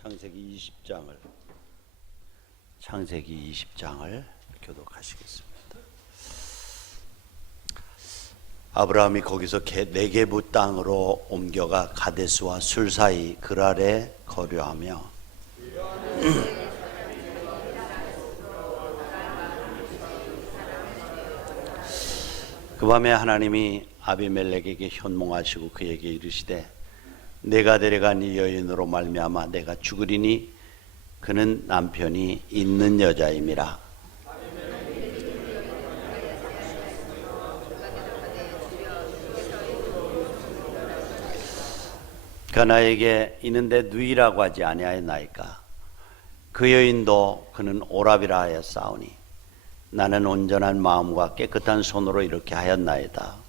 창세기 20장을 교독하시겠습니다. 아브라함이 거기서 네게부 땅으로 옮겨가 가데스와 술 사이 그랄에 거류하며 그 밤에 하나님이 아비멜렉에게 현몽하시고 그에게 이르시되 내가 데려간 이 여인으로 말미암아 내가 죽으리니 그는 남편이 있는 여자임이라. 그가 나에게 이는데 누이라고 하지 아니하였나이까. 그 여인도 그는 오랍이라 하였사오니 나는 온전한 마음과 깨끗한 손으로 이렇게 하였나이다.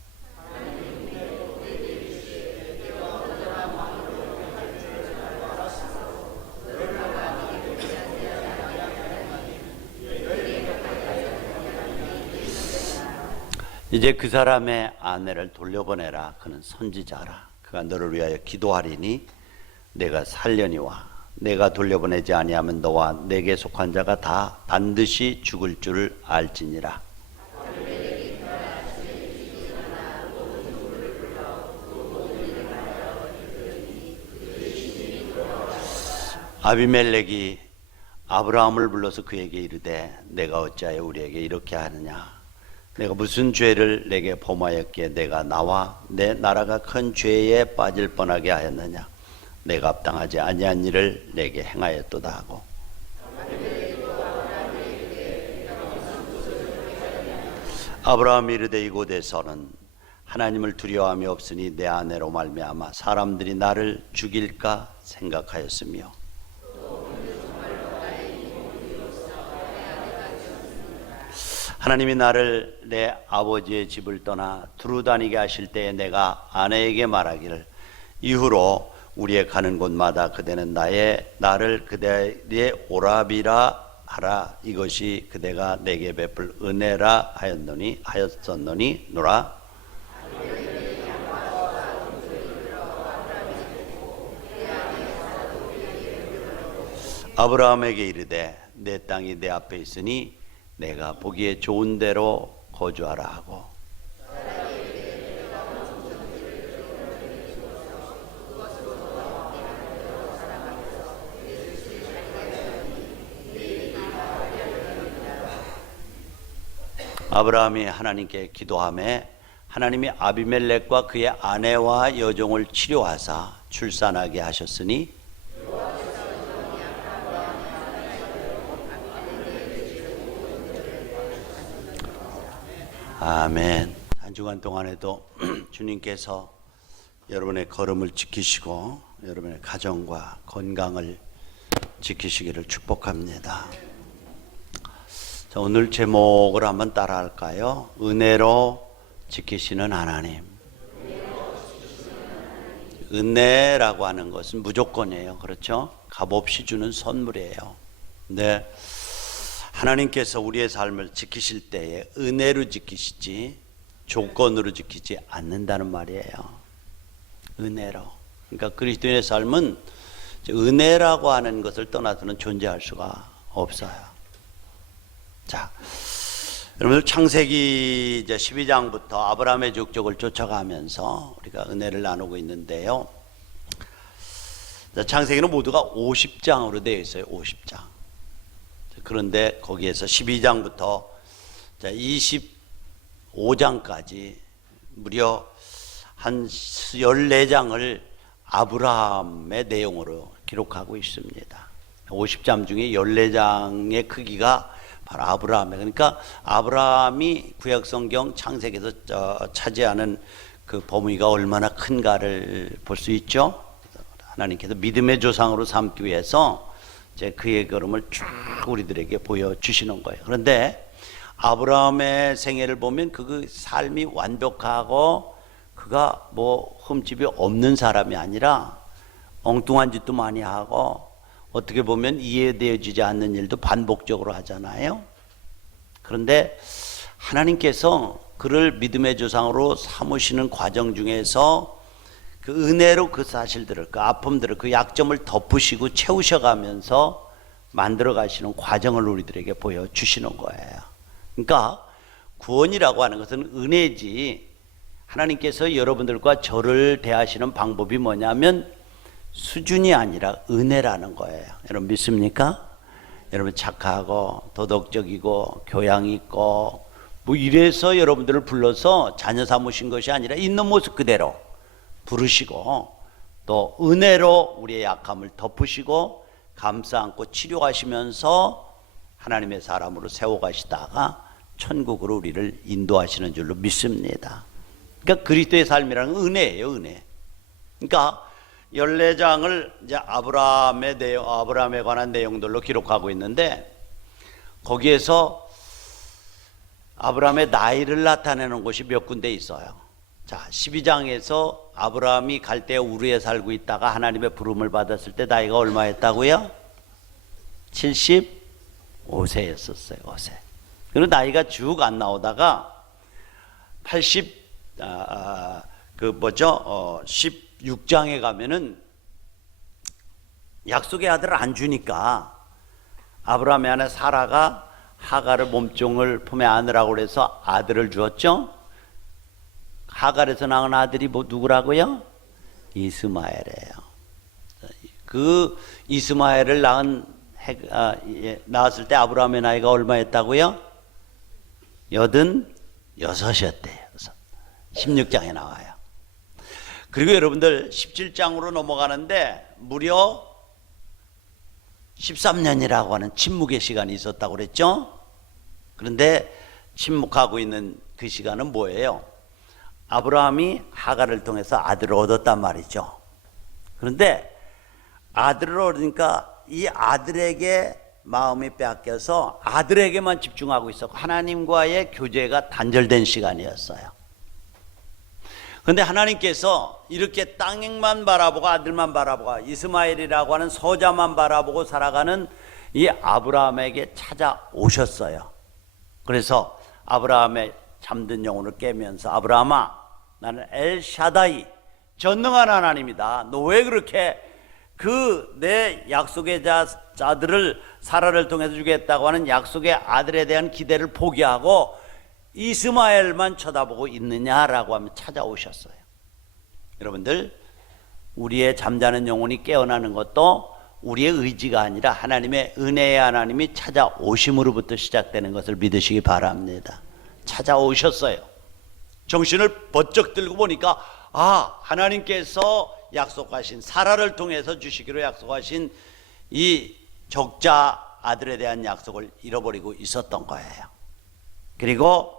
이제 그 사람의 아내를 돌려보내라. 그는 선지자라. 그가 너를 위하여 기도하리니 내가 살려니와 내가 돌려보내지 아니하면 너와 내게 속한 자가 다 반드시 죽을 줄을 알지니라. 아비멜렉이 아브라함을 불러서 그에게 이르되 내가 어찌하여 우리에게 이렇게 하느냐. 내가 무슨 죄를 내게 범하였기에 내가 나와 내 나라가 큰 죄에 빠질 뻔하게 하였느냐. 내가 합당하지 아니한 일을 내게 행하였도다 하고 아브라함이 이르되 이곳에서는 하나님을 두려워함이 없으니 내 아내로 말미암아 사람들이 나를 죽일까 생각하였으며 하나님이 나를 내 아버지의 집을 떠나 두루 다니게 하실 때에 내가 아내에게 말하기를 이후로 우리의 가는 곳마다 그대는 나를 그대의 오랍이라 하라. 이것이 그대가 내게 베풀 은혜라 하였었노니 노라. 아브라함에게 이르되 내 땅이 내 앞에 있으니 내가 보기에 좋은 대로 거주하라 하고 아브라함이 하나님께 기도하매 하나님이 아비멜렉과 그의 아내와 여종을 치료하사 출산하게 하셨으니 아멘. 한 주간 동안에도 주님께서 여러분의 걸음을 지키시고 여러분의 가정과 건강을 지키시기를 축복합니다. 자, 오늘 제목을 한번 따라할까요? 은혜로 지키시는 하나님. 은혜라고 하는 것은 무조건이에요. 그렇죠? 값없이 주는 선물이에요. 근데 하나님께서 우리의 삶을 지키실 때에 은혜로 지키시지 조건으로 지키지 않는다는 말이에요. 은혜로. 그러니까 그리스도인의 삶은 은혜라고 하는 것을 떠나서는 존재할 수가 없어요. 자, 여러분들 창세기 이제 12장부터 아브라함의 족적을 쫓아가면서 우리가 은혜를 나누고 있는데요. 자, 창세기는 모두가 50장으로 되어 있어요. 50장. 그런데 거기에서 12장부터 25장까지 무려 한 14장을 아브라함의 내용으로 기록하고 있습니다. 50장 중에 14장의 크기가 바로 아브라함의, 그러니까 아브라함이 구약성경 창세기에서 차지하는 그 범위가 얼마나 큰가를 볼 수 있죠. 하나님께서 믿음의 조상으로 삼기 위해서 그의 걸음을 쭉 우리들에게 보여주시는 거예요. 그런데 아브라함의 생애를 보면 그 삶이 완벽하고 그가 뭐 흠집이 없는 사람이 아니라 엉뚱한 짓도 많이 하고 어떻게 보면 이해되어지지 않는 일도 반복적으로 하잖아요. 그런데 하나님께서 그를 믿음의 조상으로 삼으시는 과정 중에서 그 은혜로 그 사실들을, 그 아픔들을, 그 약점을 덮으시고 채우셔가면서 만들어 가시는 과정을 우리들에게 보여주시는 거예요. 그러니까 구원이라고 하는 것은 은혜지, 하나님께서 여러분들과 저를 대하시는 방법이 뭐냐면 수준이 아니라 은혜라는 거예요. 여러분 믿습니까? 여러분 착하고 도덕적이고 교양 있고 뭐 이래서 여러분들을 불러서 자녀 삼으신 것이 아니라 있는 모습 그대로 부르시고 또 은혜로 우리의 약함을 덮으시고 감싸 안고 치료하시면서 하나님의 사람으로 세워가시다가 천국으로 우리를 인도하시는 줄로 믿습니다. 그러니까 그리스도의 삶이라는 은혜예요, 은혜. 그러니까 14장을 이제 아브라함에 관한 내용들로 기록하고 있는데 거기에서 아브라함의 나이를 나타내는 곳이 몇 군데 있어요. 자, 12장에서 아브라함이 갈대아 우르에 살고 있다가 하나님의 부름을 받았을 때 나이가 얼마였다고요? 75세였었어요. 5세. 그리고 나이가 쭉 안 나오다가 16장에 가면은 약속의 아들을 안 주니까 아브라함의 아내 사라가 하갈을 몸종을 품에 안으라고 그래서 아들을 주었죠. 하갈에서 낳은 아들이 뭐 누구라고요? 이스마엘이에요. 그 이스마엘을 낳았을 때 아브라함의 나이가 얼마였다고요? 86이었대요. 16장에 나와요. 그리고 여러분들 17장으로 넘어가는데 무려 13년이라고 하는 침묵의 시간이 있었다고 그랬죠. 그런데 침묵하고 있는 그 시간은 뭐예요? 아브라함이 하갈을 통해서 아들을 얻었단 말이죠. 그런데 아들을 얻으니까 이 아들에게 마음이 빼앗겨서 아들에게만 집중하고 있었고 하나님과의 교제가 단절된 시간이었어요. 그런데 하나님께서 이렇게 땅만 바라보고 아들만 바라보고 이스마엘이라고 하는 소자만 바라보고 살아가는 이 아브라함에게 찾아오셨어요. 그래서 아브라함의 잠든 영혼을 깨면서 아브라함아, 나는 엘샤다이 전능한 하나님이다. 너 왜 그렇게 그 내 약속의 자들을 사라를 통해서 주겠다고 하는 약속의 아들에 대한 기대를 포기하고 이스마엘만 쳐다보고 있느냐라고 하면 찾아오셨어요. 여러분들, 우리의 잠자는 영혼이 깨어나는 것도 우리의 의지가 아니라 하나님의 은혜의 하나님이 찾아오심으로부터 시작되는 것을 믿으시기 바랍니다. 찾아오셨어요. 정신을 번쩍 들고 보니까 하나님께서 약속하신 사라를 통해서 주시기로 약속하신 이 적자 아들에 대한 약속을 잃어버리고 있었던 거예요. 그리고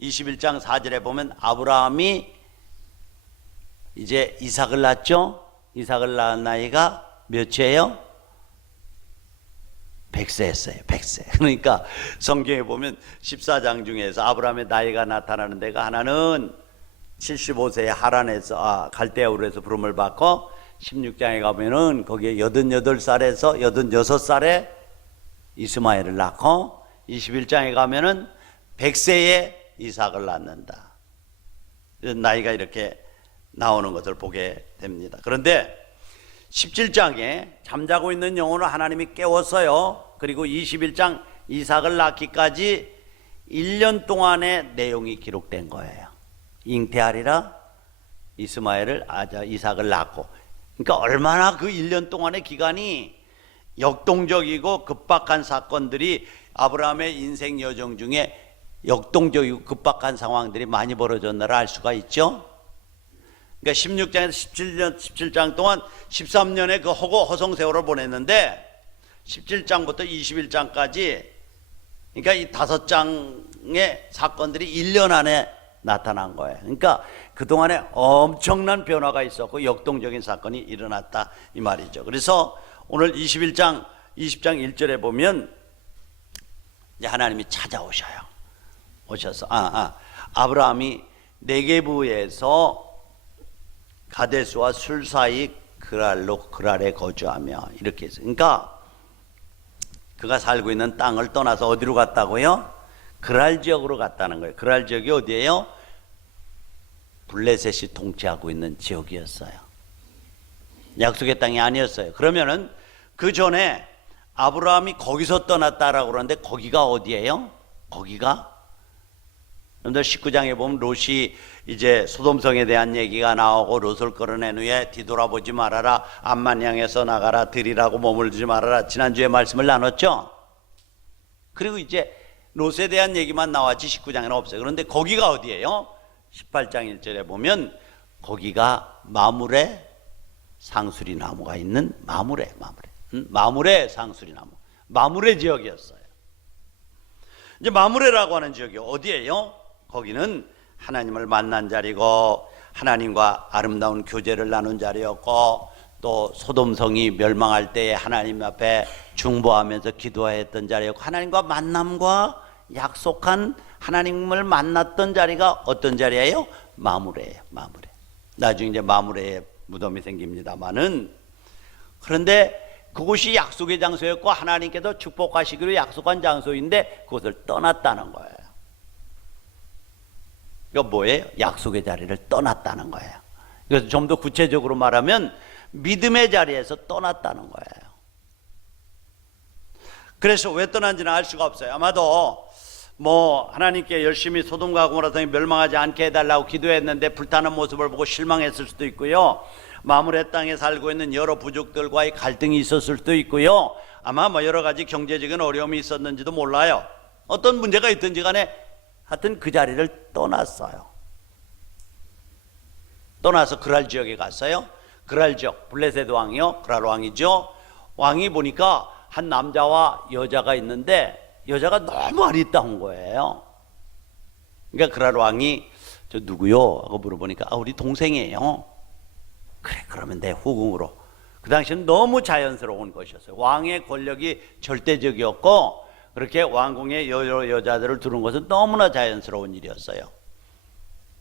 21장 4절에 보면 아브라함이 이제 이삭을 낳았죠. 이삭을 낳은 나이가 몇이에요? 100세였어요. 100세. 그러니까 성경에 보면 14장 중에서 아브라함의 나이가 나타나는 데가 하나는 75세에 하란에서 갈대아 우르에서 부름을 받고 16장에 가면은 거기에 88살에서 86살에 이스마엘을 낳고 21장에 가면은 100세에 이삭을 낳는다. 나이가 이렇게 나오는 것을 보게 됩니다. 그런데 17장에 잠자고 있는 영혼을 하나님이 깨웠어요. 그리고 21장 이삭을 낳기까지 1년 동안의 내용이 기록된 거예요. 잉태하리라 이삭을 낳고. 그러니까 얼마나 그 1년 동안의 기간이 역동적이고 급박한 사건들이 아브라함의 인생 여정 중에 역동적이고 급박한 상황들이 많이 벌어졌나를 알 수가 있죠. 그러니까 16장에서 17장 동안 13년의 그 허송 세월을 보냈는데 17장부터 21장까지 그러니까 이 5장의 사건들이 1년 안에 나타난 거예요. 그러니까 그동안에 엄청난 변화가 있었고 역동적인 사건이 일어났다 이 말이죠. 그래서 오늘 20장 1절에 보면 이제 하나님이 찾아오셔요. 오셔서 아브라함이 네게부에서 가데스와 술 사이 그랄에 거주하며 이렇게 했어요. 그러니까 그가 살고 있는 땅을 떠나서 어디로 갔다고요? 그랄 지역으로 갔다는 거예요. 그랄 지역이 어디예요? 블레셋이 통치하고 있는 지역이었어요. 약속의 땅이 아니었어요. 그러면은 그 전에 아브라함이 거기서 떠났다라고 그러는데 거기가 어디예요? 거기가 여러분들 19장에 보면 롯이 이제 소돔성에 대한 얘기가 나오고 롯을 끌어낸 후에 뒤돌아보지 말아라, 앞만 향해서 나가라, 들이라고 머물지 말아라. 지난주에 말씀을 나눴죠. 그리고 이제 롯에 대한 얘기만 나왔지 19장에는 없어요. 그런데 거기가 어디예요? 18장 1절에 보면 거기가 마므레 상수리 나무가 있는 마므레 상수리 나무, 마므레 지역이었어요. 이제 마므레라고 하는 지역이 어디예요? 거기는 하나님을 만난 자리고 하나님과 아름다운 교제를 나눈 자리였고 또 소돔성이 멸망할 때에 하나님 앞에 중보하면서 기도했던 자리였고 하나님과 만남과 약속한 하나님을 만났던 자리가 어떤 자리예요? 마므레예요. 마므레. 나중에 이제 마므레에 무덤이 생깁니다마는, 그런데 그곳이 약속의 장소였고 하나님께서 축복하시기로 약속한 장소인데 그곳을 떠났다는 거예요. 이거 뭐예요? 약속의 자리를 떠났다는 거예요. 그래서 좀 더 구체적으로 말하면 믿음의 자리에서 떠났다는 거예요. 그래서 왜 떠난지는 알 수가 없어요. 아마도 뭐 하나님께 열심히 소돔과 고모라성이 멸망하지 않게 해달라고 기도했는데 불타는 모습을 보고 실망했을 수도 있고요. 마므레 땅에 살고 있는 여러 부족들과의 갈등이 있었을 수도 있고요. 아마 뭐 여러 가지 경제적인 어려움이 있었는지도 몰라요. 어떤 문제가 있든지 간에 하여튼 그 자리를 떠났어요. 떠나서 그랄 지역에 갔어요. 그랄 지역, 블레셋 왕이요, 그랄 왕이죠. 왕이 보니까 한 남자와 여자가 있는데 여자가 너무 아리따운 거예요. 그러니까 그랄 왕이 저 누구요? 하고 물어보니까 우리 동생이에요. 그래, 그러면 내 후궁으로. 그 당시는 너무 자연스러운 것이었어요. 왕의 권력이 절대적이었고 그렇게 왕궁에 여러 여자들을 두는 것은 너무나 자연스러운 일이었어요.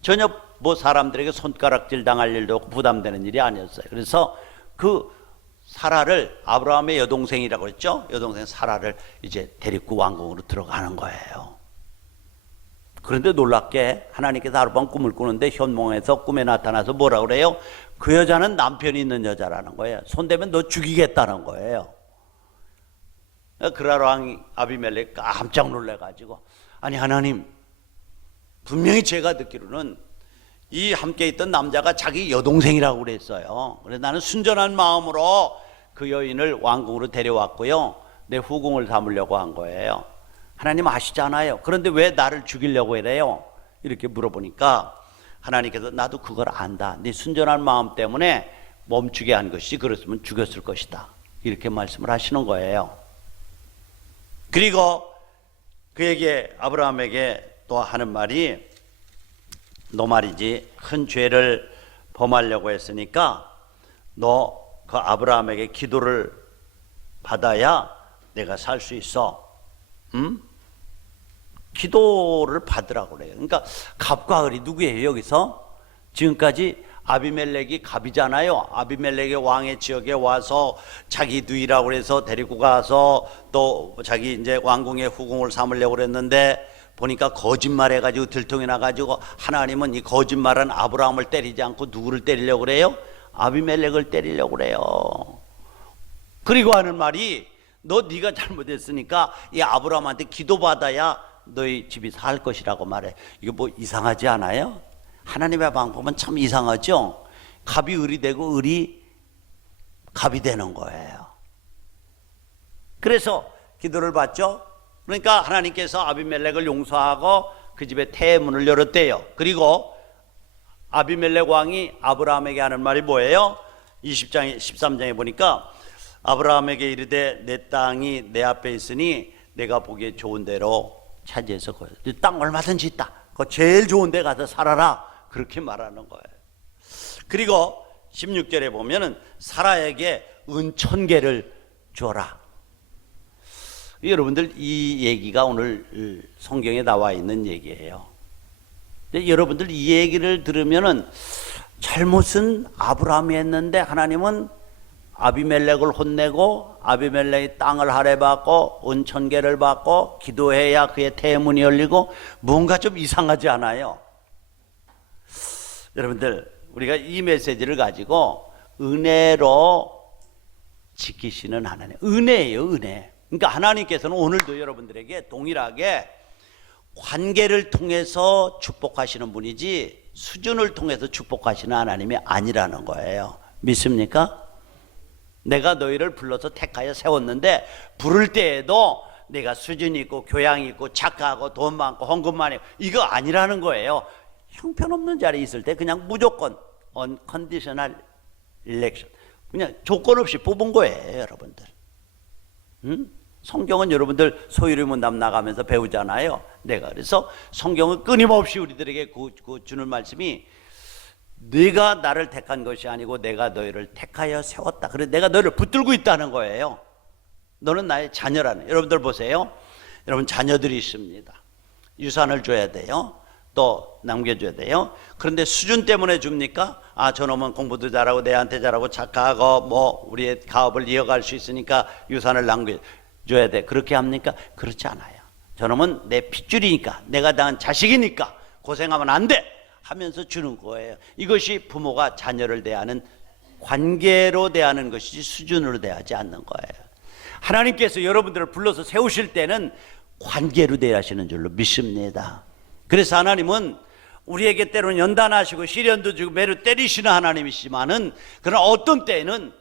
전혀 뭐 사람들에게 손가락질 당할 일도 없고 부담되는 일이 아니었어요. 그래서 그 사라를, 아브라함의 여동생이라고 했죠. 여동생 사라를 이제 데리고 왕궁으로 들어가는 거예요. 그런데 놀랍게 하나님께서 하룻밤 꿈을 꾸는데 현몽에서 꿈에 나타나서 뭐라 그래요? 그 여자는 남편이 있는 여자라는 거예요. 손대면 너 죽이겠다는 거예요. 그랄 왕 아비멜렉 깜짝 놀래가지고, 아니 하나님, 분명히 제가 듣기로는 이 함께 있던 남자가 자기 여동생이라고 그랬어요. 그래서 나는 순전한 마음으로 그 여인을 왕궁으로 데려왔고요, 내 후궁을 삼으려고 한 거예요. 하나님 아시잖아요. 그런데 왜 나를 죽이려고 이래요? 이렇게 물어보니까 하나님께서 나도 그걸 안다. 네 순전한 마음 때문에 멈추게 한 것이, 그랬으면 죽였을 것이다. 이렇게 말씀을 하시는 거예요. 그리고 그에게, 아브라함에게 또 하는 말이, 너 말이지 큰 죄를 범하려고 했으니까 너 그 아브라함에게 기도를 받아야 내가 살 수 있어. 기도를 받으라고 그래요. 그러니까 갑과 을이 누구예요? 여기서 지금까지 아비멜렉이 갑이잖아요. 아비멜렉의 왕의 지역에 와서 자기 누이라고 해서 데리고 가서 또 자기 이제 왕궁의 후궁을 삼으려고 그랬는데 보니까 거짓말해가지고 들통이 나가지고 하나님은 이 거짓말한 아브라함을 때리지 않고 누구를 때리려고 그래요? 아비멜렉을 때리려고 그래요. 그리고 하는 말이, 너 네가 잘못했으니까 이 아브라함한테 기도받아야 너희 집이 살 것이라고 말해. 이거 뭐 이상하지 않아요? 하나님의 방법은 참 이상하죠. 갑이 을이 되고 을이 갑이 되는 거예요. 그래서 기도를 받죠. 그러니까 하나님께서 아비멜렉을 용서하고 그 집에 태문을 열었대요. 그리고 아비멜렉 왕이 아브라함에게 하는 말이 뭐예요? 20장에 13장에 보니까 아브라함에게 이르되 내 땅이 내 앞에 있으니 내가 보기에 좋은 대로 차지해서 땅 얼마든지 있다. 그 제일 좋은 데 가서 살아라. 그렇게 말하는 거예요. 그리고 16절에 보면은 사라에게 은 1000개를 줘라. 여러분들, 이 얘기가 오늘 성경에 나와 있는 얘기예요. 여러분들 이 얘기를 들으면은 잘못은 아브라함이 했는데 하나님은 아비멜렉을 혼내고 아비멜렉이 땅을 할애받고 은 1000개를 받고 기도해야 그의 태문이 열리고, 뭔가 좀 이상하지 않아요? 여러분들, 우리가 이 메시지를 가지고 은혜로 지키시는 하나님, 은혜예요, 은혜. 그러니까 하나님께서는 오늘도 여러분들에게 동일하게 관계를 통해서 축복하시는 분이지 수준을 통해서 축복하시는 하나님이 아니라는 거예요. 믿습니까? 내가 너희를 불러서 택하여 세웠는데 부를 때에도 내가 수준이 있고 교양이 있고 착하고 돈 많고 헌금 많이 이거 아니라는 거예요. 형편없는 자리에 있을 때 그냥 무조건 unconditional election, 그냥 조건 없이 뽑은 거예요, 여러분들. 성경은 여러분들 소유리 문답 나가면서 배우잖아요. 내가 그래서 성경은 끊임없이 우리들에게 주는 말씀이 네가 나를 택한 것이 아니고 내가 너희를 택하여 세웠다. 그래서 내가 너희를 붙들고 있다는 거예요. 너는 나의 자녀라는. 여러분들 보세요. 여러분 자녀들이 있습니다. 유산을 줘야 돼요. 또 남겨줘야 돼요. 그런데 수준 때문에 줍니까? 아, 저놈은 공부도 잘하고 내한테 잘하고 착하고 뭐 우리의 가업을 이어갈 수 있으니까 유산을 남겨줘야 돼. 그렇게 합니까? 그렇지 않아요. 저놈은 내 핏줄이니까, 내가 낳은 자식이니까 고생하면 안 돼 하면서 주는 거예요. 이것이 부모가 자녀를 대하는 관계로 대하는 것이지 수준으로 대하지 않는 거예요. 하나님께서 여러분들을 불러서 세우실 때는 관계로 대하시는 줄로 믿습니다. 그래서 하나님은 우리에게 때로는 연단하시고 시련도 주고 매를 때리시는 하나님이시지만은 그러나 어떤 때에는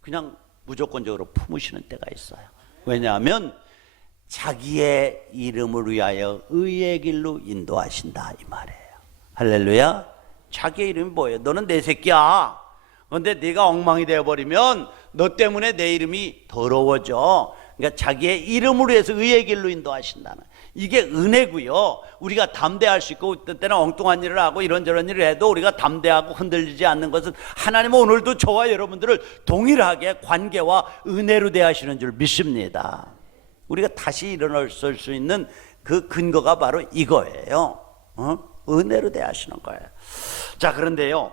그냥 무조건적으로 품으시는 때가 있어요. 왜냐하면 자기의 이름을 위하여 의의 길로 인도하신다 이 말이에요. 할렐루야. 자기의 이름이 뭐예요? 너는 내 새끼야. 그런데 네가 엉망이 되어버리면 너 때문에 내 이름이 더러워져. 그러니까 자기의 이름으로 해서 의의 길로 인도하신다는, 이게 은혜고요. 우리가 담대할 수 있고 어떤 때는 엉뚱한 일을 하고 이런저런 일을 해도 우리가 담대하고 흔들리지 않는 것은 하나님은 오늘도 저와 여러분들을 동일하게 관계와 은혜로 대하시는 줄 믿습니다. 우리가 다시 일어날 수 있는 그 근거가 바로 이거예요. 은혜로 대하시는 거예요. 자, 그런데요,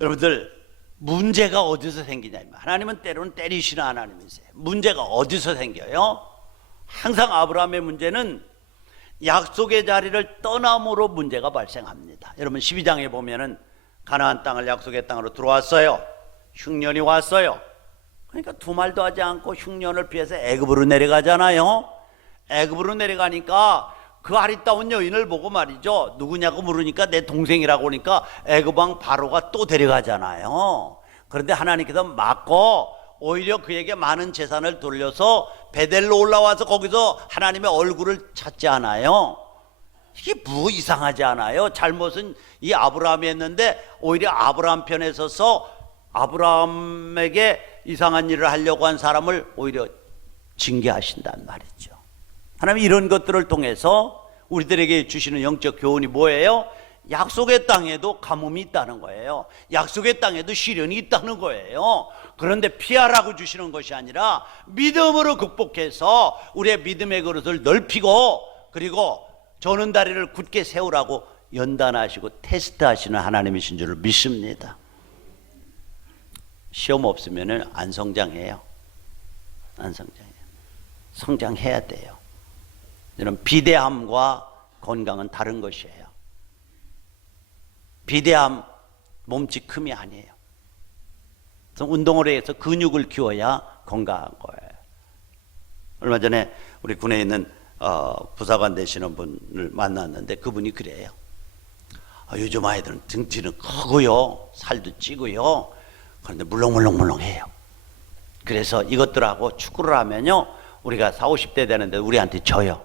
여러분들, 문제가 어디서 생기냐면, 하나님은 때로는 때리시는 하나님이세요. 문제가 어디서 생겨요? 항상 아브라함의 문제는 약속의 자리를 떠남으로 문제가 발생합니다. 여러분 12장에 보면은 가나안 땅을, 약속의 땅으로 들어왔어요. 흉년이 왔어요. 그러니까 두 말도 하지 않고 흉년을 피해서 애굽으로 내려가잖아요. 애굽으로 내려가니까 그 아리따운 여인을 보고 말이죠, 누구냐고 물으니까 내 동생이라고 하니까 애굽 왕 바로가 또 데려가잖아요. 그런데 하나님께서 막고 오히려 그에게 많은 재산을 돌려서 베델로 올라와서 거기서 하나님의 얼굴을 찾지 않아요. 이게 뭐 이상하지 않아요? 잘못은 이 아브라함이 했는데 오히려 아브라함 편에 서서 아브라함에게 이상한 일을 하려고 한 사람을 오히려 징계하신단 말이죠. 하나님 이런 것들을 통해서 우리들에게 주시는 영적 교훈이 뭐예요? 약속의 땅에도 가뭄이 있다는 거예요. 약속의 땅에도 시련이 있다는 거예요. 그런데 피하라고 주시는 것이 아니라 믿음으로 극복해서 우리의 믿음의 그릇을 넓히고 그리고 저는 다리를 굳게 세우라고 연단하시고 테스트하시는 하나님이신 줄을 믿습니다. 시험 없으면 안 성장해요. 안 성장해요. 성장해야 돼요. 이런 비대함과 건강은 다른 것이에요. 비대함 몸집큼이 아니에요. 운동을 해서 근육을 키워야 건강한 거예요. 얼마 전에 우리 군에 있는 부사관 되시는 분을 만났는데 그분이 그래요. 요즘 아이들은 등치는 크고요, 살도 찌고요, 그런데 물렁물렁해요. 그래서 이것들하고 축구를 하면요, 우리가 40, 50대 되는데 우리한테 져요.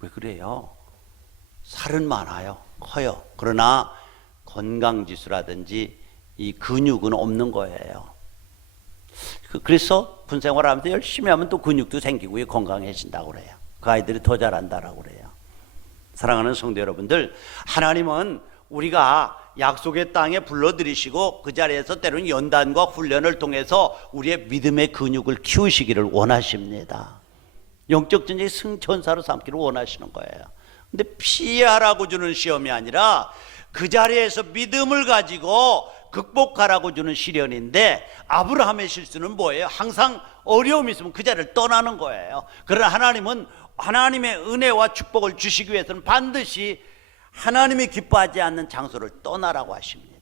왜 그래요? 살은 많아요, 커요. 그러나 건강지수라든지 이 근육은 없는 거예요. 그래서 군생활 하면서 열심히 하면 또 근육도 생기고 건강해진다고 그래요. 그 아이들이 더 잘한다라고 그래요. 사랑하는 성도 여러분들, 하나님은 우리가 약속의 땅에 불러들이시고 그 자리에서 때로는 연단과 훈련을 통해서 우리의 믿음의 근육을 키우시기를 원하십니다. 영적 전쟁의 승천사로 삼기를 원하시는 거예요. 근데 피하라고 주는 시험이 아니라 그 자리에서 믿음을 가지고 극복하라고 주는 시련인데, 아브라함의 실수는 뭐예요? 항상 어려움이 있으면 그 자리를 떠나는 거예요. 그러나 하나님은 하나님의 은혜와 축복을 주시기 위해서는 반드시 하나님이 기뻐하지 않는 장소를 떠나라고 하십니다.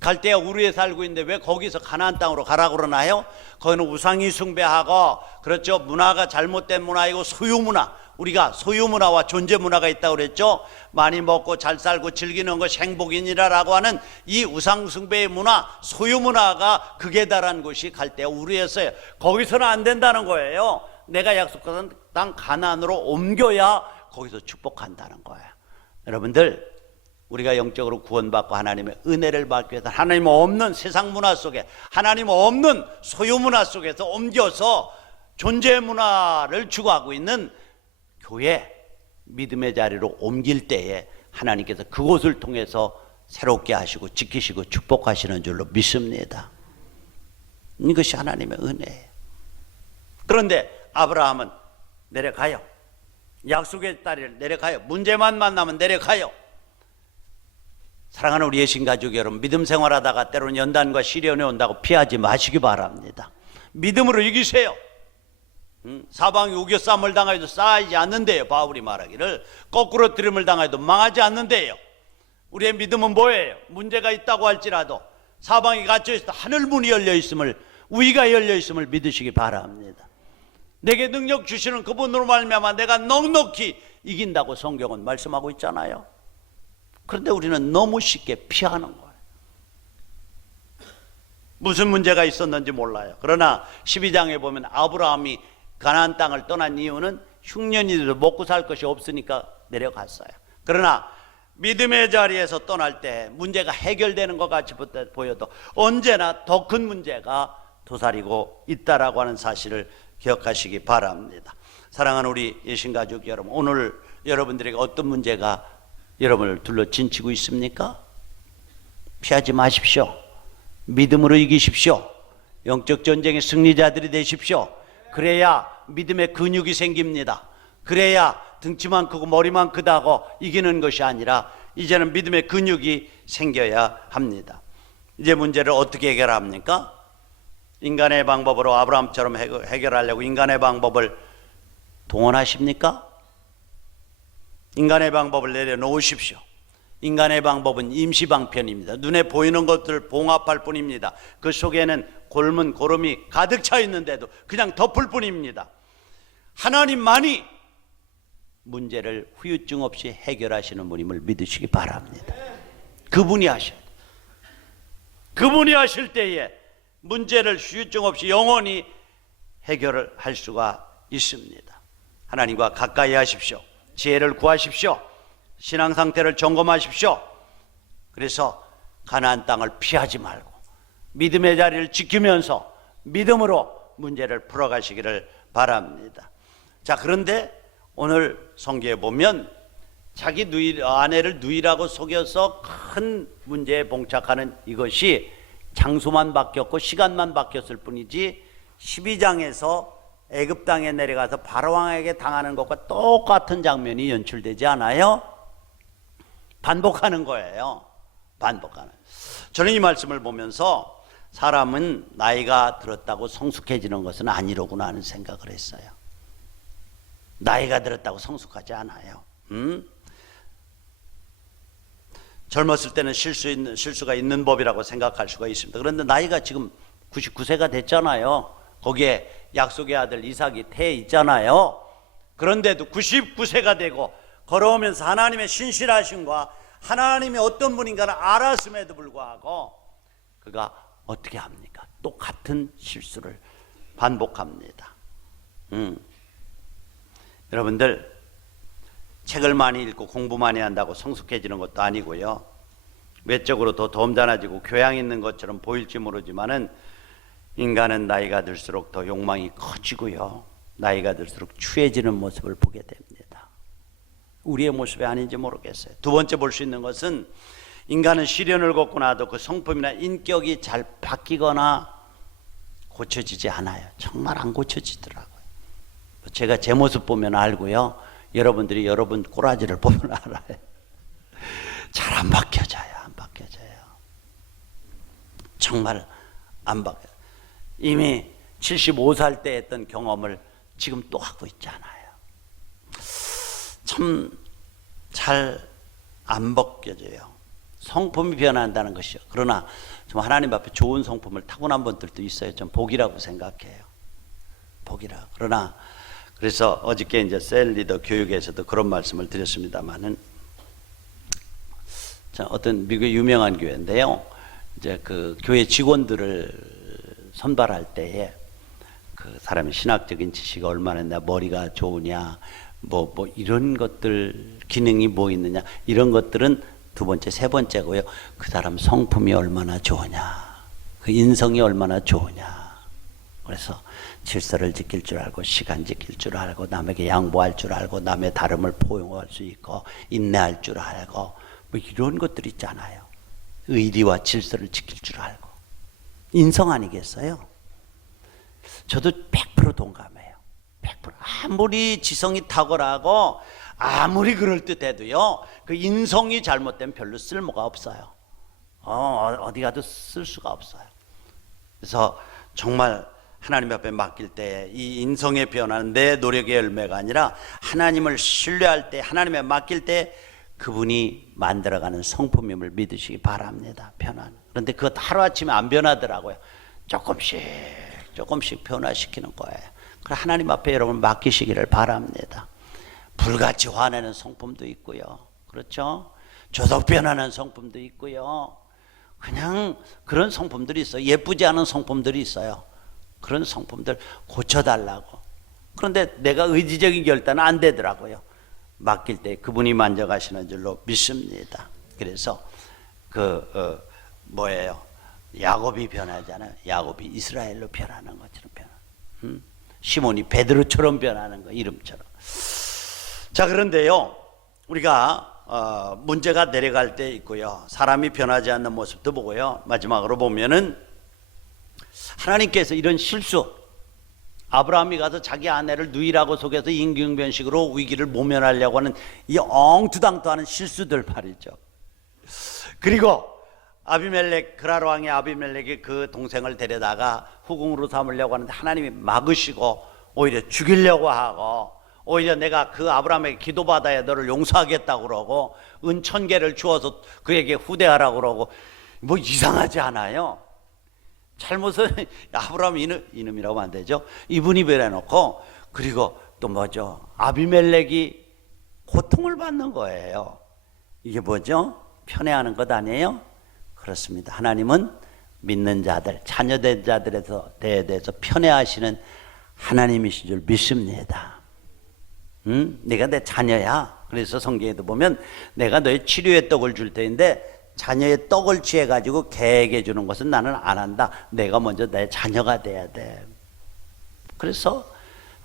갈대아 우르에 살고 있는데 왜 거기서 가나안 땅으로 가라고 그러나요? 거기는 우상이 숭배하고, 그렇죠, 문화가 잘못된 문화이고 소유문화, 우리가 소유문화와 존재문화가 있다고 그랬죠. 많이 먹고 잘 살고 즐기는 것이 행복이니라라고 하는 이 우상숭배의 문화, 소유문화가 극에 달한 곳이 갈대아 우르였어요. 거기서는 안 된다는 거예요. 내가 약속한 땅 가나안으로 옮겨야 거기서 축복한다는 거예요. 여러분들, 우리가 영적으로 구원받고 하나님의 은혜를 받기 위해서 하나님 없는 세상 문화 속에, 하나님 없는 소유 문화 속에서 옮겨서 존재 문화를 추구하고 있는 교회, 믿음의 자리로 옮길 때에 하나님께서 그곳을 통해서 새롭게 하시고 지키시고 축복하시는 줄로 믿습니다. 이것이 하나님의 은혜예요. 그런데 아브라함은 내려가요. 약속의 딸을 내려가요. 문제만 만나면 내려가요. 사랑하는 우리 예신 가족 여러분, 믿음 생활하다가 때로는 연단과 시련이 온다고 피하지 마시기 바랍니다. 믿음으로 이기세요. 사방이 우겨쌈을 당하여도 쌓이지 않는데요. 바울이 말하기를 거꾸로 들음을 당하여도 망하지 않는데요. 우리의 믿음은 뭐예요? 문제가 있다고 할지라도 사방이 갇혀있어 하늘문이 열려있음을, 우위가 열려있음을 믿으시기 바랍니다. 내게 능력 주시는 그분으로 말미암아 내가 넉넉히 이긴다고 성경은 말씀하고 있잖아요. 그런데 우리는 너무 쉽게 피하는 거예요. 무슨 문제가 있었는지 몰라요. 그러나 12장에 보면 아브라함이 가나안 땅을 떠난 이유는 흉년이도 먹고 살 것이 없으니까 내려갔어요. 그러나 믿음의 자리에서 떠날 때 문제가 해결되는 것 같이 보여도 언제나 더 큰 문제가 도사리고 있다라고 하는 사실을 기억하시기 바랍니다. 사랑하는 우리 예신가족 여러분, 오늘 여러분들에게 어떤 문제가 여러분을 둘러 진치고 있습니까? 피하지 마십시오. 믿음으로 이기십시오. 영적 전쟁의 승리자들이 되십시오. 그래야 믿음의 근육이 생깁니다. 그래야 등치만 크고 머리만 크다고 이기는 것이 아니라 이제는 믿음의 근육이 생겨야 합니다. 이제 문제를 어떻게 해결합니까? 인간의 방법으로 아브라함처럼 해결하려고 인간의 방법을 동원하십니까? 인간의 방법을 내려놓으십시오. 인간의 방법은 임시방편입니다. 눈에 보이는 것들을 봉합할 뿐입니다. 그 속에는 골문 고름이 가득 차 있는데도 그냥 덮을 뿐입니다. 하나님만이 문제를 후유증 없이 해결하시는 분임을 믿으시기 바랍니다. 그분이 하셔야 돼요. 그분이 하실 때에 문제를 후유증 없이 영원히 해결을 할 수가 있습니다. 하나님과 가까이 하십시오. 지혜를 구하십시오. 신앙 상태를 점검하십시오. 그래서 가나안 땅을 피하지 말고 믿음의 자리를 지키면서 믿음으로 문제를 풀어가시기를 바랍니다. 자, 그런데 오늘 성경에 보면 자기 아내를 누이라고 속여서 큰 문제에 봉착하는 이것이 장소만 바뀌었고 시간만 바뀌었을 뿐이지 12장에서 애굽 땅에 내려가서 바로왕에게 당하는 것과 똑같은 장면이 연출되지 않아요? 반복하는 거예요. 반복하는. 저는 이 말씀을 보면서 사람은 나이가 들었다고 성숙해지는 것은 아니로구나 하는 생각을 했어요. 나이가 들었다고 성숙하지 않아요. 젊었을 때는 실수가 있는 법이라고 생각할 수가 있습니다. 그런데 나이가 지금 99세가 됐잖아요. 거기에 약속의 아들 이삭이 태에 있잖아요. 그런데도 99세가 되고 걸어오면서 하나님의 신실하심과 하나님이 어떤 분인가를 알았음에도 불구하고 그가 어떻게 합니까? 똑같은 실수를 반복합니다. 여러분들, 책을 많이 읽고 공부 많이 한다고 성숙해지는 것도 아니고요. 외적으로 더 덤단해지고 교양 있는 것처럼 보일지 모르지만은 인간은 나이가 들수록 더 욕망이 커지고요. 나이가 들수록 추해지는 모습을 보게 됩니다. 우리의 모습이 아닌지 모르겠어요. 두 번째 볼 수 있는 것은 인간은 시련을 겪고 나도 그 성품이나 인격이 잘 바뀌거나 고쳐지지 않아요. 정말 안 고쳐지더라고요. 제가 제 모습 보면 알고요. 여러분들이 여러분 꼬라지를 보면 알아요. 잘 안 바뀌어져요. 안 바뀌어져요. 정말 안 바뀌어요. 이미 75살 때 했던 경험을 지금 또 하고 있잖아요. 참 잘 안 벗겨져요. 성품이 변한다는 것이요. 그러나 좀 하나님 앞에 좋은 성품을 타고난 분들도 있어요. 좀 복이라고 생각해요. 복이라. 그러나 그래서 어저께 이제 셀 리더 교육에서도 그런 말씀을 드렸습니다만은, 어떤 미국의 유명한 교회인데요. 이제 그 교회 직원들을 선발할 때에 그 사람의 신학적인 지식이 얼마나 있냐, 머리가 좋으냐, 뭐 이런 것들, 기능이 뭐 있느냐, 이런 것들은 두 번째, 세 번째고요. 그 사람 성품이 얼마나 좋으냐, 그 인성이 얼마나 좋으냐. 그래서 질서를 지킬 줄 알고, 시간 지킬 줄 알고, 남에게 양보할 줄 알고, 남의 다름을 포용할 수 있고, 인내할 줄 알고, 뭐 이런 것들 있잖아요. 의리와 질서를 지킬 줄 알고. 인성 아니겠어요? 저도 100% 동감해요. 100%. 아무리 지성이 탁월하고 아무리 그럴듯해도요, 그 인성이 잘못되면 별로 쓸모가 없어요. 어디 가도 쓸 수가 없어요. 그래서 정말 하나님 앞에 맡길 때 이 인성의 변화는 내 노력의 열매가 아니라 하나님을 신뢰할 때, 하나님에 맡길 때 그분이 만들어가는 성품임을 믿으시기 바랍니다. 변화는. 그런데 그것 하루아침에 안 변하더라고요. 조금씩 변화시키는 거예요. 그래, 하나님 앞에 여러분 맡기시기를 바랍니다. 불같이 화내는 성품도 있고요. 그렇죠? 조속 변하는 성품도 있고요. 그냥 그런 성품들이 있어요. 예쁘지 않은 성품들이 있어요. 그런 성품들 고쳐달라고. 그런데 내가 의지적인 결단은 안 되더라고요. 맡길 때 그분이 만져가시는 줄로 믿습니다. 그래서 야곱이 변하잖아요. 야곱이 이스라엘로 변하는 것처럼 변하는. 시몬이 베드로처럼 변하는 거, 이름처럼. 자, 그런데요, 우리가 문제가 내려갈 때 있고요, 사람이 변하지 않는 모습도 보고요, 마지막으로 보면은 하나님께서 이런 실수, 아브라함이 가서 자기 아내를 누이라고 속여서 임기응변식으로 위기를 모면하려고 하는 이 엉투당투하는 실수들 말이죠. 그리고 그랄 왕의 아비멜렉이 그 동생을 데려다가 후궁으로 삼으려고 하는데 하나님이 막으시고 오히려 죽이려고 하고, 오히려 내가 그 아브라함에게 기도받아야 너를 용서하겠다고 그러고 은 1000개를 주어서 그에게 후대하라고 그러고, 뭐 이상하지 않아요? 잘못은 아브라함 이놈이라고 하면 안 되죠. 이분이 변해놓고, 그리고 또 뭐죠? 아비멜렉이 고통을 받는 거예요. 이게 뭐죠? 편애하는 것 아니에요? 그렇습니다. 하나님은 믿는 자들, 자녀된 자들에 대해서 편애하시는 하나님이신 줄 믿습니다. 내가 내 자녀야. 그래서 성경에도 보면 내가 너의 치료의 떡을 줄 테인데 자녀의 떡을 취해가지고 개에게 주는 것은 나는 안 한다. 내가 먼저 내 자녀가 돼야 돼. 그래서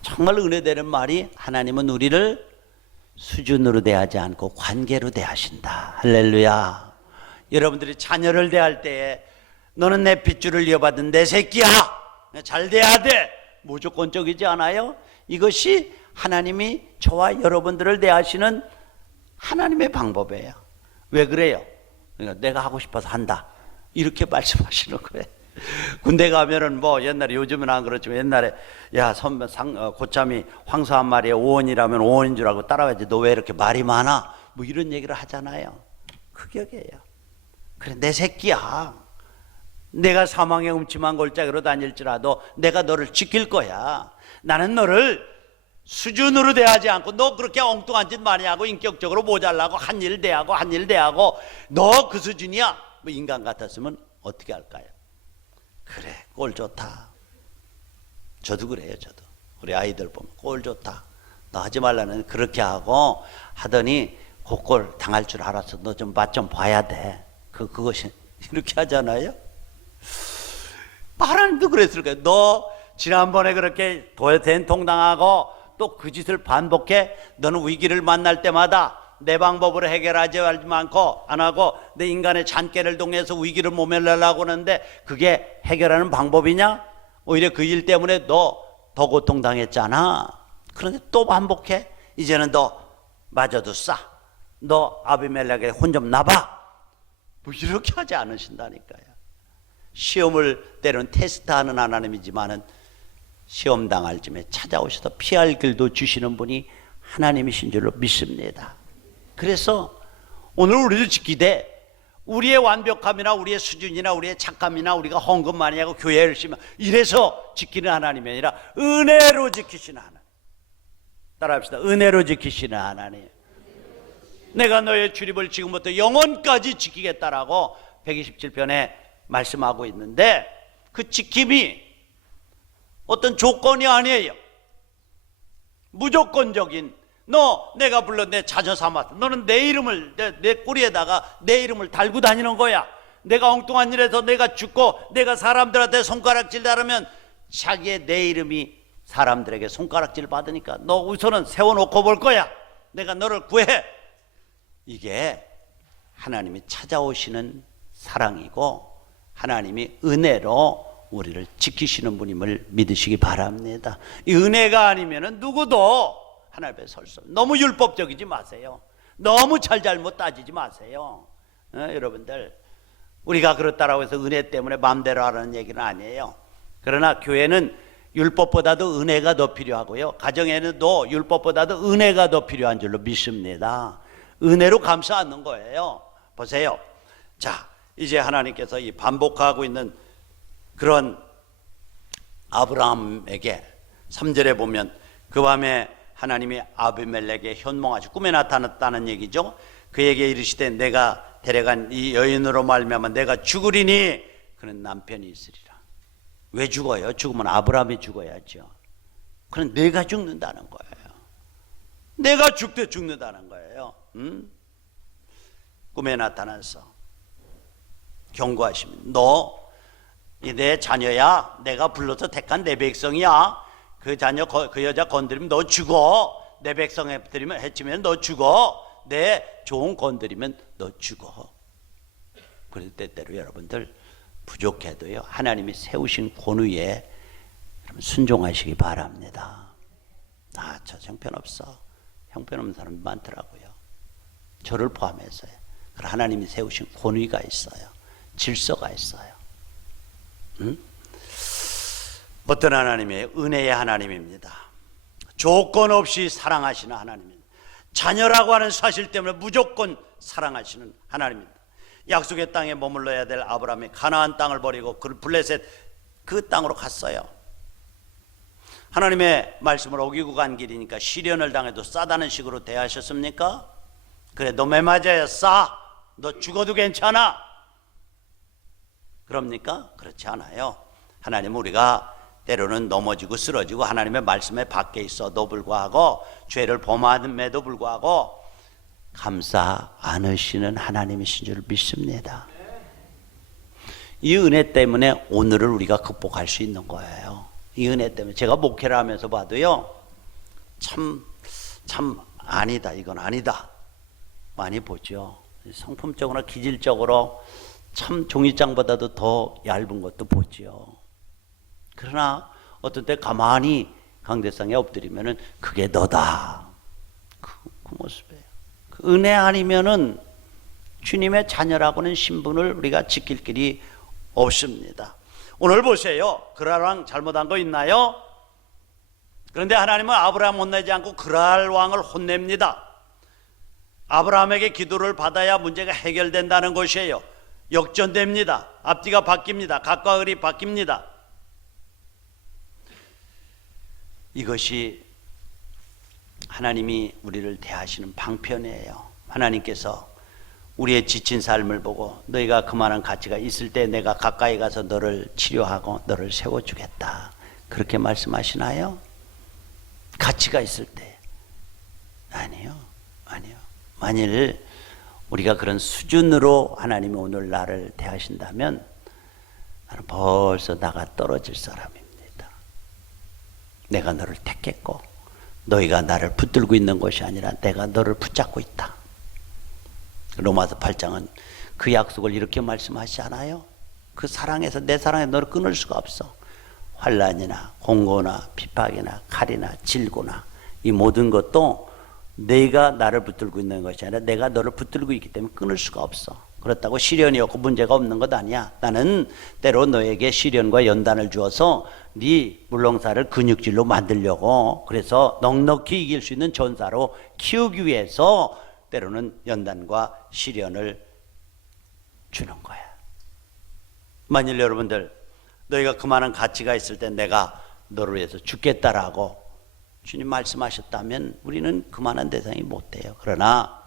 정말 은혜되는 말이, 하나님은 우리를 수준으로 대하지 않고 관계로 대하신다. 할렐루야. 여러분들이 자녀를 대할 때에 너는 내 핏줄을 이어받은 내 새끼야, 잘 돼야 돼, 무조건적이지 않아요? 이것이 하나님이 저와 여러분들을 대하시는 하나님의 방법이에요. 왜 그래요? 그러니까 내가 하고 싶어서 한다, 이렇게 말씀하시는 거예요. 군대 가면은 뭐 옛날에, 요즘은 안 그렇지만 옛날에 고참이 황소 한 마리에 5원이라면 5원인 줄 알고 따라와야지, 너 왜 이렇게 말이 많아? 뭐 이런 얘기를 하잖아요. 그 격이에요. 그래, 내 새끼야. 내가 사망의 음침한 골짜기로 다닐지라도 내가 너를 지킬 거야. 나는 너를 수준으로 대하지 않고, 너 그렇게 엉뚱한 짓 많이 하고 인격적으로 모자라고 한 일 대하고 너 그 수준이야. 뭐 인간 같았으면 어떻게 할까요? 그래, 꼴 좋다. 저도 그래요. 저도 우리 아이들 보면 꼴 좋다, 너 하지 말라는 그렇게 하더니 그 꼴 당할 줄 알았어. 너 좀 맛 좀 봐야 돼. 그것이 이렇게 하잖아요. 하나님도 그랬을 거예요. 너 지난번에 그렇게 된통당하고 또 그 짓을 반복해. 너는 위기를 만날 때마다 내 방법으로 해결하지 않고 안 하고 내 인간의 잔꾀를 동해서 위기를 모면하려고 하는데 그게 해결하는 방법이냐? 오히려 그 일 때문에 너 더 고통당했잖아. 그런데 또 반복해. 이제는 너 마저도 싸. 너 아비멜렉에게 혼 좀 나봐. 뭐 이렇게 하지 않으신다니까요. 시험을 때론 테스트하는 하나님이지만은 시험 당할 쯤에 찾아오셔서 피할 길도 주시는 분이 하나님이신 줄로 믿습니다. 그래서 오늘 우리도 지키되 우리의 완벽함이나 우리의 수준이나 우리의 착함이나 우리가 헌금 많이 하고 교회 열심히 이래서 지키는 하나님이 아니라 은혜로 지키시는 하나님. 따라합시다. 은혜로 지키시는 하나님. 내가 너의 출입을 지금부터 영원까지 지키겠다라고 127편에 말씀하고 있는데, 그 지킴이 어떤 조건이 아니에요. 무조건적인, 내가 불러 내 자녀 삼았어. 너는 내 이름을 내 꼬리에다가 내 이름을 달고 다니는 거야. 내가 엉뚱한 일에서 내가 죽고 내가 사람들한테 손가락질 달으면 자기의 내 이름이 사람들에게 손가락질 받으니까 너 우선은 세워놓고 볼 거야. 내가 너를 구해. 이게 하나님이 찾아오시는 사랑이고 하나님이 은혜로 우리를 지키시는 분임을 믿으시기 바랍니다. 이 은혜가 아니면 누구도 하나님 앞에 설 수 없어요. 너무 율법적이지 마세요. 너무 잘못 따지지 마세요. 여러분들, 우리가 그렇다라고 해서 은혜 때문에 마음대로 하라는 얘기는 아니에요. 그러나 교회는 율법보다도 은혜가 더 필요하고요, 가정에는도 율법보다도 은혜가 더 필요한 줄로 믿습니다. 은혜로 감싸 안는 거예요. 보세요. 자, 이제 하나님께서 이 반복하고 있는 그런 아브라함에게 3절에 보면 그 밤에 하나님이 아비멜렉의 현몽하시 꿈에 나타났다는 얘기죠. 그에게 이르시되 내가 데려간 이 여인으로 말미암아 내가 죽으리니 그는 남편이 있으리라. 왜 죽어요? 죽으면 아브라함이 죽어야죠. 그럼 내가 죽는다는 거예요. 내가 죽되 죽는다는 거예요. 꿈에 나타나서 경고하시면 너 내 자녀야. 내가 불러서 택한 내 백성이야. 그 자녀 그 여자 건드리면 너 죽어. 내 백성 해치면 너 죽어. 내 종 건드리면 너 죽어. 그럴 때때로 여러분들 부족해도요, 하나님이 세우신 권위에 순종하시기 바랍니다. 저 형편없어. 형편없는 사람이 많더라고요. 저를 포함해서요. 하나님이 세우신 권위가 있어요. 질서가 있어요. 어떤 하나님이에요? 은혜의 하나님입니다. 조건 없이 사랑하시는 하나님입니다. 자녀라고 하는 사실 때문에 무조건 사랑하시는 하나님입니다. 약속의 땅에 머물러야 될 아브라함이 가나안 땅을 버리고 그 블레셋 그 땅으로 갔어요. 하나님의 말씀을 어기고 간 길이니까 시련을 당해도 싸다는 식으로 대하셨습니까? 그래, 너 매 맞아야 싸. 너 죽어도 괜찮아. 그럽니까? 그렇지 않아요. 하나님은 우리가 때로는 넘어지고 쓰러지고 하나님의 말씀에 밖에 있어도 불구하고 죄를 범함에도 불구하고 감싸 안으시는 하나님이신 줄 믿습니다. 이 은혜 때문에 오늘을 우리가 극복할 수 있는 거예요. 이 은혜 때문에 제가 목회를 하면서 봐도요, 참 아니다, 이건 아니다 많이 보죠. 성품적으로 기질적으로 참 종이장보다도 더 얇은 것도 보죠. 그러나 어떤 때 가만히 강대상에 엎드리면은 그게 너다. 그 모습이에요. 그 은혜 아니면은 주님의 자녀라고는 신분을 우리가 지킬 길이 없습니다. 오늘 보세요. 그랄 잘못한 거 있나요? 그런데 하나님은 아브라함 혼내지 않고 그랄 왕을 혼냅니다. 아브라함에게 기도를 받아야 문제가 해결된다는 것이에요. 역전됩니다. 앞뒤가 바뀝니다. 각과 을이 바뀝니다. 이것이 하나님이 우리를 대하시는 방편이에요. 하나님께서 우리의 지친 삶을 보고 너희가 그만한 가치가 있을 때 내가 가까이 가서 너를 치료하고 너를 세워주겠다, 그렇게 말씀하시나요? 가치가 있을 때? 아니요. 만일 우리가 그런 수준으로 하나님이 오늘 나를 대하신다면 나는 벌써 나가 떨어질 사람입니다. 내가 너를 택했고 너희가 나를 붙들고 있는 것이 아니라 내가 너를 붙잡고 있다. 로마서 8장은 그 약속을 이렇게 말씀하시지 않아요? 그 사랑에서 내 사랑에 너를 끊을 수가 없어. 환난이나 공고나 비박이나 칼이나 질고나 이 모든 것도 내가 나를 붙들고 있는 것이 아니라 내가 너를 붙들고 있기 때문에 끊을 수가 없어. 그렇다고 시련이 없고 문제가 없는 것 아니야. 나는 때로 너에게 시련과 연단을 주어서 네 물렁살을 근육질로 만들려고, 그래서 넉넉히 이길 수 있는 전사로 키우기 위해서 때로는 연단과 시련을 주는 거야. 만일 여러분들 너희가 그만한 가치가 있을 때 내가 너를 위해서 죽겠다라고 주님 말씀하셨다면 우리는 그만한 대상이 못 돼요. 그러나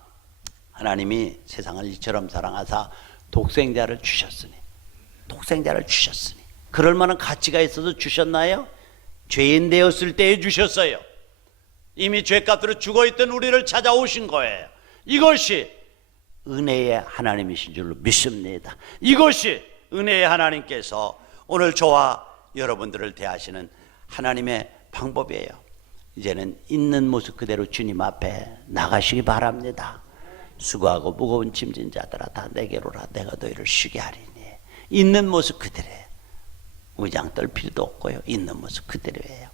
하나님이 세상을 이처럼 사랑하사 독생자를 주셨으니 그럴 만한 가치가 있어서 주셨나요? 죄인 되었을 때에 주셨어요. 이미 죄값으로 죽어있던 우리를 찾아오신 거예요. 이것이 은혜의 하나님이신 줄로 믿습니다. 이것이 은혜의 하나님께서 오늘 저와 여러분들을 대하시는 하나님의 방법이에요. 이제는 있는 모습 그대로 주님 앞에 나가시기 바랍니다. 수고하고 무거운 짐진 자들아 다 내게로라. 내가 너희를 쉬게 하리니. 있는 모습 그대로예요. 의장 떨 필요도 없고요. 있는 모습 그대로예요.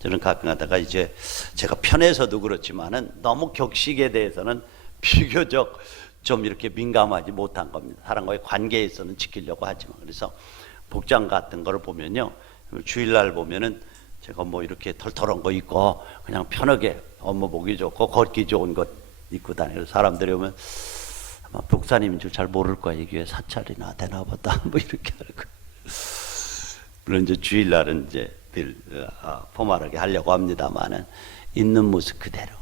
저는 가끔 가다가 이제 제가 편해서도 그렇지만은 너무 격식에 대해서는 비교적 좀 이렇게 민감하지 못한 겁니다. 사람과의 관계에 있어서는 지키려고 하지만. 그래서 복장 같은 거를 보면요, 주일날 보면은 제가 뭐 이렇게 털털한 거 입고 그냥 편하게 업무 보기 좋고 걷기 좋은 것 입고 다니고, 사람들이 오면 아마 목사님인 줄 잘 모를 거야. 이 교회 사찰이나 되나 보다 뭐 이렇게 하고. 물론 이제 주일날은 이제 늘 포멀하게 하려고 합니다만은 있는 모습 그대로,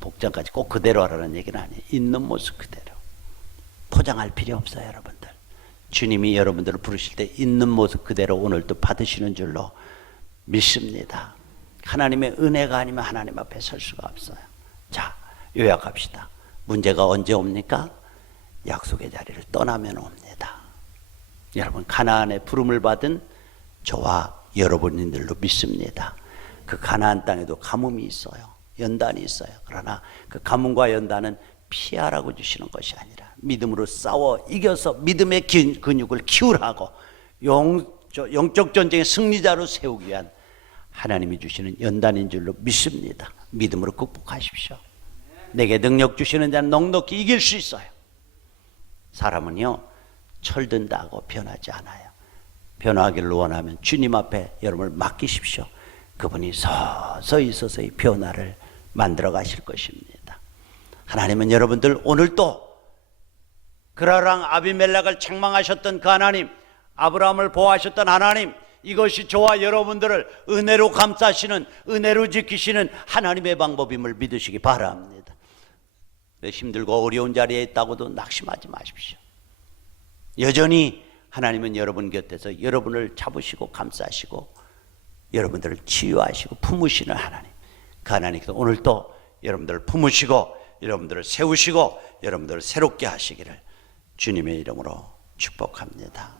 복장까지 꼭 그대로 하라는 얘기는 아니에요. 있는 모습 그대로. 포장할 필요 없어요, 여러분들. 주님이 여러분들을 부르실 때 있는 모습 그대로 오늘도 받으시는 줄로 믿습니다. 하나님의 은혜가 아니면 하나님 앞에 설 수가 없어요. 자, 요약합시다. 문제가 언제 옵니까? 약속의 자리를 떠나면 옵니다. 여러분, 가나안의 부름을 받은 저와 여러분들로 믿습니다. 그 가나안 땅에도 가뭄이 있어요. 연단이 있어요. 그러나 그 가뭄과 연단은 피하라고 주시는 것이 아니라 믿음으로 싸워 이겨서 믿음의 근육을 키우라고, 영적 전쟁의 승리자로 세우기 위한 하나님이 주시는 연단인 줄로 믿습니다. 믿음으로 극복하십시오. 내게 능력 주시는 자는 넉넉히 이길 수 있어요. 사람은요, 철든다고 변하지 않아요. 변화하기를 원하면 주님 앞에 여러분을 맡기십시오. 그분이 서서히 변화를 만들어 가실 것입니다. 하나님은 여러분들 오늘 또 그라랑 아비멜렉을 책망하셨던 그 하나님, 아브라함을 보호하셨던 하나님, 이것이 저와 여러분들을 은혜로 감싸시는, 은혜로 지키시는 하나님의 방법임을 믿으시기 바랍니다. 힘들고 어려운 자리에 있다고도 낙심하지 마십시오. 여전히 하나님은 여러분 곁에서 여러분을 잡으시고 감싸시고 여러분들을 치유하시고 품으시는 하나님, 그 하나님께서 오늘 또 여러분들을 품으시고 여러분들을 세우시고 여러분들을 새롭게 하시기를 주님의 이름으로 축복합니다.